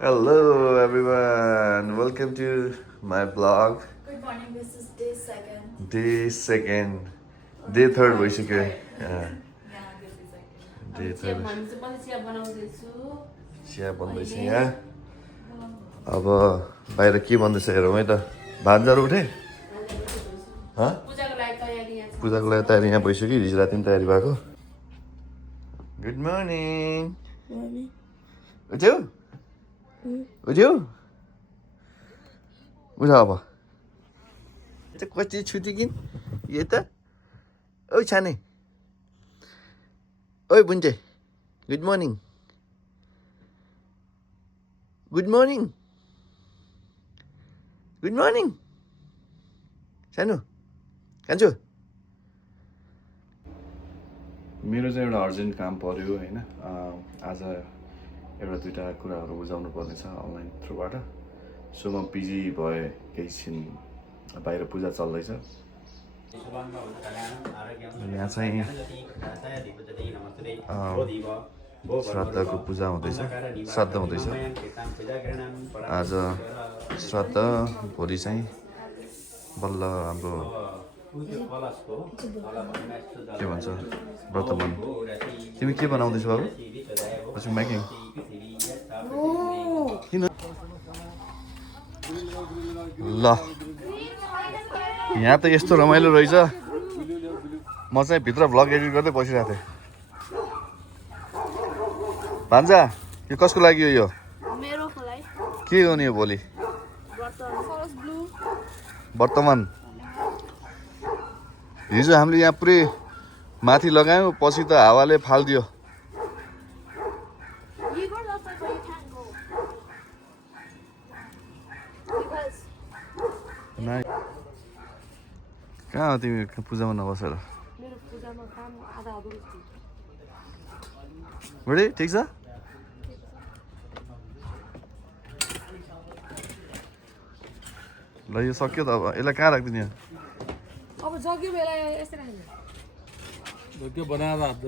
Hello everyone, welcome to my vlog. Good morning, this is day second. Day second, day third भइसक्यो Yeah, this is second. Day third चिया बनाउँदैछु चिया बन्दैछ यहाँ अब बाहिर के बन्दैछ हेरौँ है त भान्जाहरू उठे पूजाको लागि तयारी यहाँ छ पूजाको लागि तयारी यहाँ भइसक्यो हिजो राति पनि तयारी भएको गुड मर्निङ उठ्यौ उठ्यौ उठ अब कति छुट्टी किन यो त ओ छाने ओइ बुन्टे good morning good morning good morning सानो कान्छु मेरो चाहिँ एउटा अर्जेन्ट काम पर्यो होइन आज एउटा दुइटा कुराहरू बुझाउनु पर्नेछ अनलाइन थ्रुबाट सो म बिजी भए केही छिन बाहिर पूजा चल्दैछ यहाँ चाहिँ श्राद्धको पूजा हुँदैछ श्राद्ध हुँदैछ आज श्राद्ध भोलि चाहिँ बल्ल हाम्रो के भन्छ व्रतबन तिमी के बनाउँदैछौ बाबु पछि मेकिङ किन ल यहाँ त यस्तो रमाइलो रहेछ म चाहिँ भित्र भ्लग एडिट गर्दै बसिरहेको थिएँ भान्जा यो कसको लागि हो यो मेरोको लागि के गर्ने हो भोलि वर्तमान हिजो हामीले यहाँ पुरै माथि लगायौँ पछि त हावाले फालिदियो कहाँ हो तिमी पूजामा नबसेर मेरो पूजामा काम आधा अधुरो छ बडी ठिक छ ल यो सक्यो त अब यसलाई कहाँ राखिदिने यहाँ अब जग्यो बेला यसरी राख्नु के बनाएर हात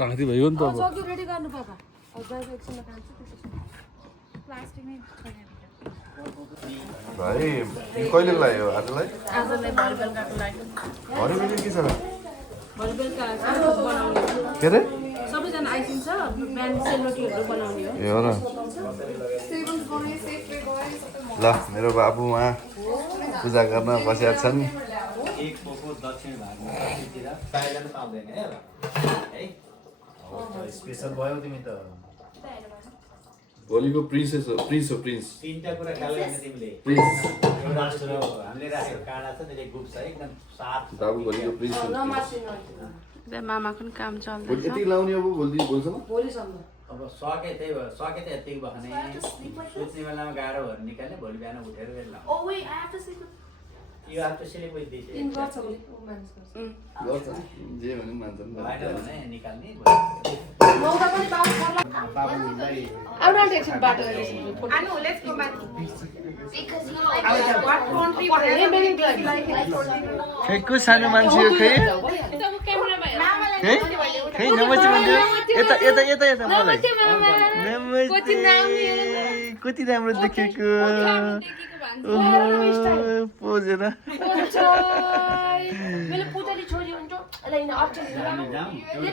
टाँसी भयो नि त अब जग्यो रेडी गर्नु पापा अब जग्यो एकछिनमा खान्छ प्लास्टिकमै भाइ तिमी कहिले लाग्यो आजलाई आजलाई भोलि बेलुकाको लागि भरे बेलुका के छ र भोलि बेलुका बनाउने के अरे सबैजना आइसिन्छ बिहान सेलरोटीहरू बनाउने हो ए हो र ल मेरो बाबु उहाँ पूजा गर्न बसेका छन् एक पोको दक्षिण भागमा दक्षिणतिर बाहिर जानु पाउँदैन है स्पेसल भयो तिमी त भोलिको प्रिन्स हो प्रिन्स तीनटा कुरा ख्याल गर्ने तिमीले प्रिन्स एउटा हामीले राखेको काँडा छ त्यसले गुप्छ है एकदम साफ बाबु भोलिको प्रिन्स हो मामाको पनि काम भोलि चल्दैछ यति लाउने अब भोलिसम्म भोलिसम्म अब सके त्यही भयो सके त यतिको भयो भने सुत्ने बेलामा गाडोहरू निकाल्ने भोलि बिहान उठेर फेरि लाउने Oh wait, I have to sleep with यो आफ्नो सिलिगुडी दिन्छ गर्छ भोलि मानिस गर्छ गर्छ जे भने पनि मान्छन् होइन भने निकाल्ने मौका पनि पाउनु पर्ला बाबुलाई आउनु आन्टी एकछिन बाटो because you like what country खै को सानो मान्छे हो खै खै खै नमस्ते भन्छु यता यता यता यता मलाई नमस्ते कति राम्रो देखेको ओहो पोजेर मैले पुतली छोरी हुन्छ यसलाई यहाँ अप्ठ्यारो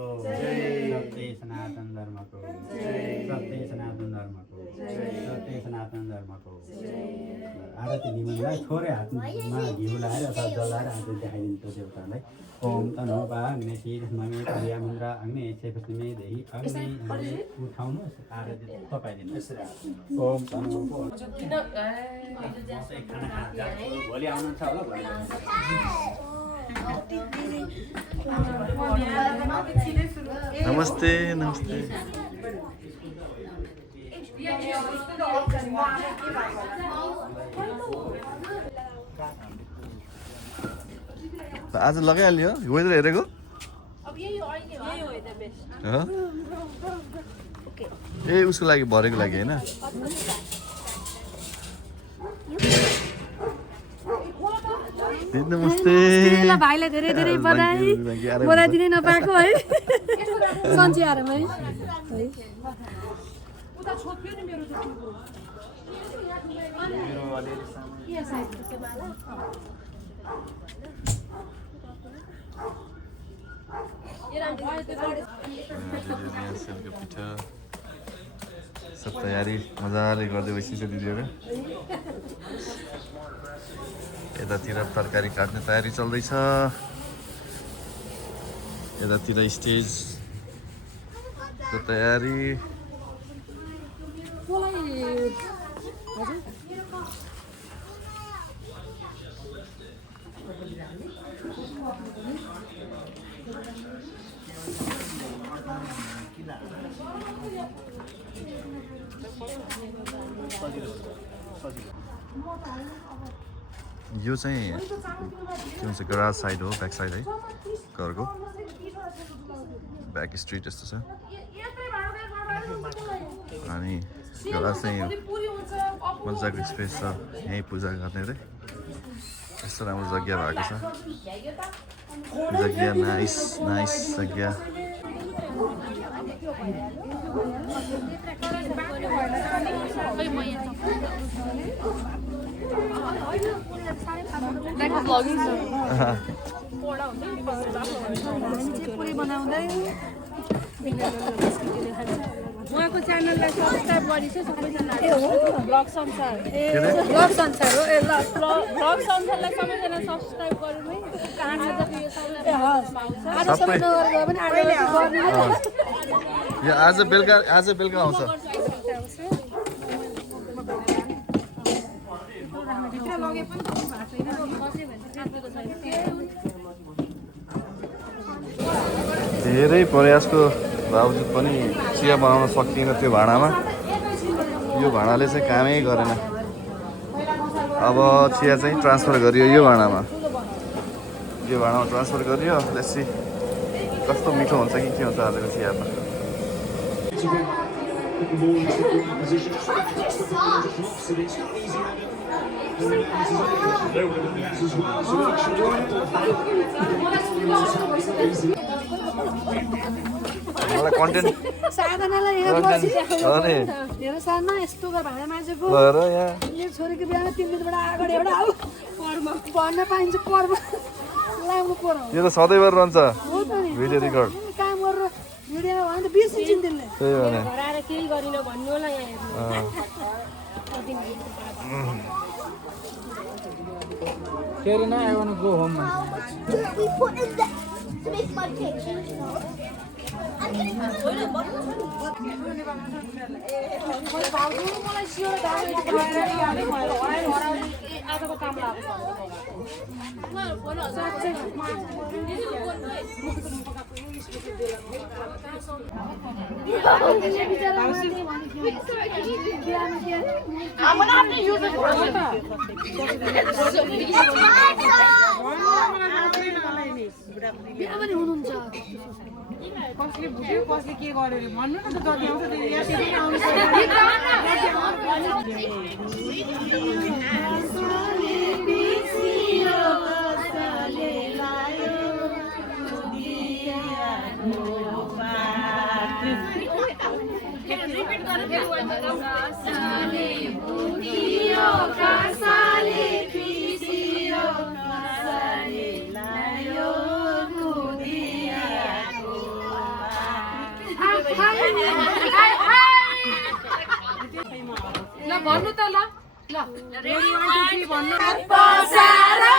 सत्य सनातन धर्मको सत्य सनातन धर्मको सत्य सनातन धर्मको आरती निमनलाई थोरै हातमा घिउ लाएर अथवा जलाएर आरती देखाइदिन्छ देवतालाई ओम तनो अग्नि शीर ममे प्रियामन्द्र अग्नि छेपस्मे देहि अग्नि उठाउनुहोस् आरती तपाईदिनुहोस् ओम तनो भोलि आउनुहुन्छ होला भोलि नमस्ते नमस्ते आज लगाइहाल्यो वेदर हेरेको अब यही हो यता बेस्ट ए उसको लागि भरेको लागि होइन नमस्ते भाइलाई धेरै धेरै बधाई बधाई दिनै नपाएको है सन्चै आरामै सब तयारी मजाले गर्दै बसिन्छ दिदीहरू यतातिर तरकारी काट्ने तयारी चल्दैछ यतातिर स्टेजको तयारी यो चाहिँ के भन्छ गराज साइड हो ब्याक साइड है घरको ब्याक स्ट्रिट यस्तो छ अनि गराज चाहिँ मजाको स्पेस छ यहीँ पूजा गर्ने रे यस्तो राम्रो जग्गा भएको छ जग्गा नाइस नाइस जग्गा उहाँको च्यानललाई सब्सक्राइब गरिसक्यो सबैजनाले ब्लग संसार ब्लग संसार हो ब्लग संसारलाई सबैजना सब्सक्राइब गर्नु है आज यो आज बेलुका आउँछ धेरै प्रयासको बावजुद पनि चिया बनाउन सकिएन त्यो भाँडामा यो भाँडाले चाहिँ कामै गरेन अब चिया चाहिँ ट्रान्सफर गरियो यो भाँडामा ट्रान्सफर गरियो त्यसै कस्तो मिठो हुन्छ कि के हुन्छ हालेको चियामा मलाई कन्टेन्ट साधनालाई हेर साधना यस्तो गरेर भाँडा माझेको मेरो छोरीको बिहामा 3 दिनबाट अगाडि एउटा आऊ पढ्न पाइन्छ पर्व राम्रो पर्व यो त सधैँभर रहन्छ हो त नि भिडियो रेकर्ड काम गरेर भिडियो भने त बिर्सिन्छ त्यसले त्यही भने घराएर केही गरिन भन्नु होला यहाँ Carina, I want to go home. We put in that to make mud cake. आजको काम लाग्छ I'm gonna have to use it for कसले भुट्यो कसले के गर्यो अरे भन्नु न त जति आउँछ त्यति आउनु ल भन्नु त ल ल रेडी 1 2 3 भन्नु पसारा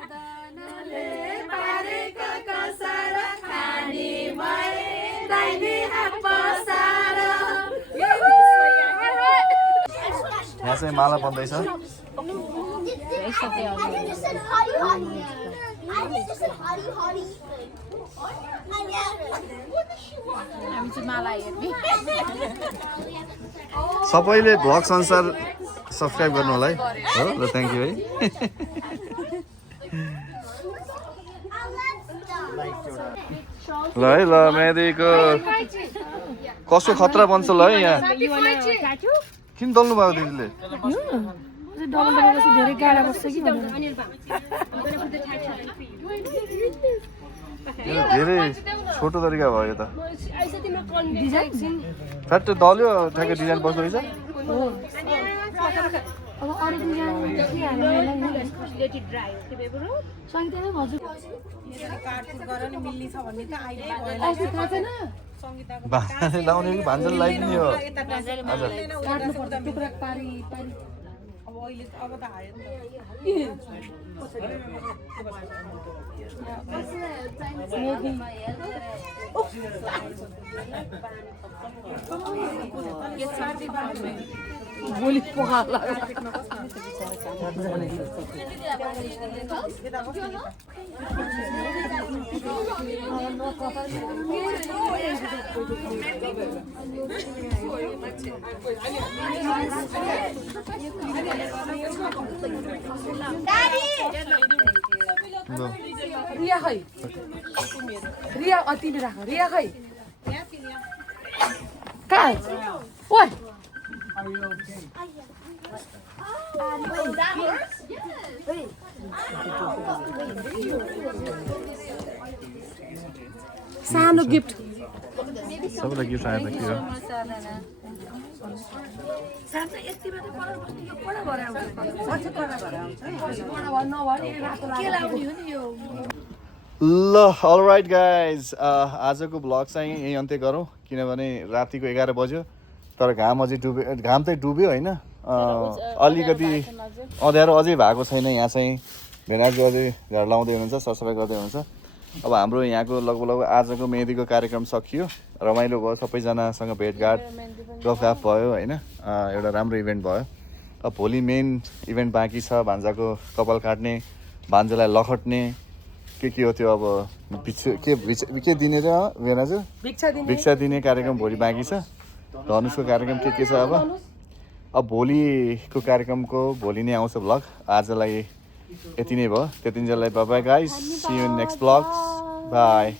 साधनले पारेको कसारा खाने भए दाइने हात पसारा यहाँ चाहिँ माला बन्दैछ सबैले भ्लग संसार सब्सक्राइब गर्नु होला है हो ल थ्याङ्क यू है ल है ल मेहदीको कसो खतरा बन्छ ल है यहाँ किन दल्नु भएको दिदीले डबल डबल धेरै गाडा बस्छ कि धेरै छोटो तरिका भयो त ठ्याक्कै दल्यो ठ्याक्कै डिजाइन बस्दो रहेछ अब अरू डिजाइन सङ्गीतामै हजुर भान्जाले लाउने कि भान्जाले लगाइदिने हो टुक्रा पारी पारी भोलि पोखा रिया खै रिया अति नै राख रिया खै कहाँ ओइ सानो गिफ्ट सबैलाई गिफ्ट आएर के हो ल अलराइट गाइज आजको भ्लग चाहिँ यही अन्त्य गरौँ किनभने रातिको 11 बज्यो तर घाम अझै डुब्यो घाम चाहिँ डुब्यो होइन अलिकति अँध्यारो अझै भएको छैन यहाँ चाहिँ भेनाजु अझै घर लाउँदै हुनुहुन्छ सरसफाइ गर्दै हुनुहुन्छ अब हाम्रो यहाँको लगभग आजको मेहदीको कार्यक्रम सकियो रमाइलो भयो सबैजनासँग भेटघाट गफगाफ भयो होइन एउटा राम्रो इभेन्ट भयो अब भोलि मेन इभेन्ट बाँकी छ भान्जाको कपाल काट्ने भान्जालाई लखट्ने के हो त्यो अब के दिने र भेनाजु भिक्षा दिने कार्यक्रम भोलि बाँकी छ धनुषको कार्यक्रम के छ अब भोलिको कार्यक्रमको भोलि नै आउँछ भ्लग आजलाई यति नै भयो त्यतिन्जेललाई bye bye guys see you in next vlog by